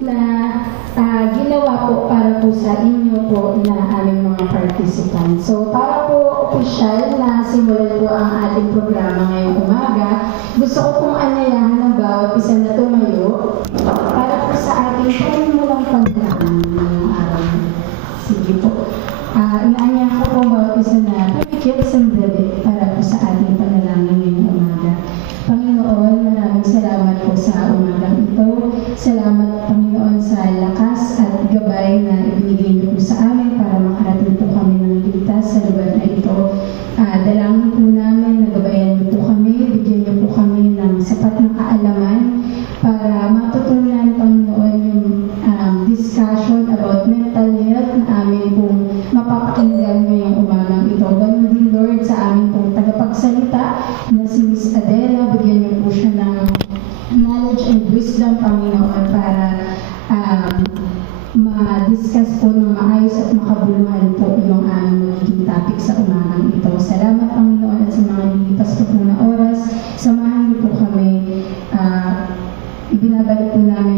na ginawa po para po sa inyo po na aming mga participants. So para po opisyal na simulan po ang ating programa ngayong umaga, gusto ko pong anayahan ng bawat isa na tumayo para po sa ating panimulang panalangin ngayong araw. Sige po. Inaanyahan ko po bawat isa na tumikit sandali para po sa ating panalangin ngayong umaga. Panginoon, maraming salamat po sa umagang ito. Salamat, Panginoon, sa lakas at gabay na ibinigay niyo po sa amin para makarating po kami ng ligtas sa lugar na ito. Dalangin po namin na gabayan niyo po kami, bigyan niyo po kami ng sapat na kaalaman para matutunan, Panginoon, yung discussion about mental health na amin pong mapapakinggan ngayong umagang ito. Ganun din, Lord, sa amin pong tagapagsalita na si Miss Adela, bigyan niyo po siya ng knowledge and wisdom, Panginoon, para ma-discuss po ng maayos at makabuluhan po yung aming magiging topic sa umagang ito. Salamat, Panginoon, at sa mga lilipas po na oras. Samahan niyo po kami. Ibinabalik po namin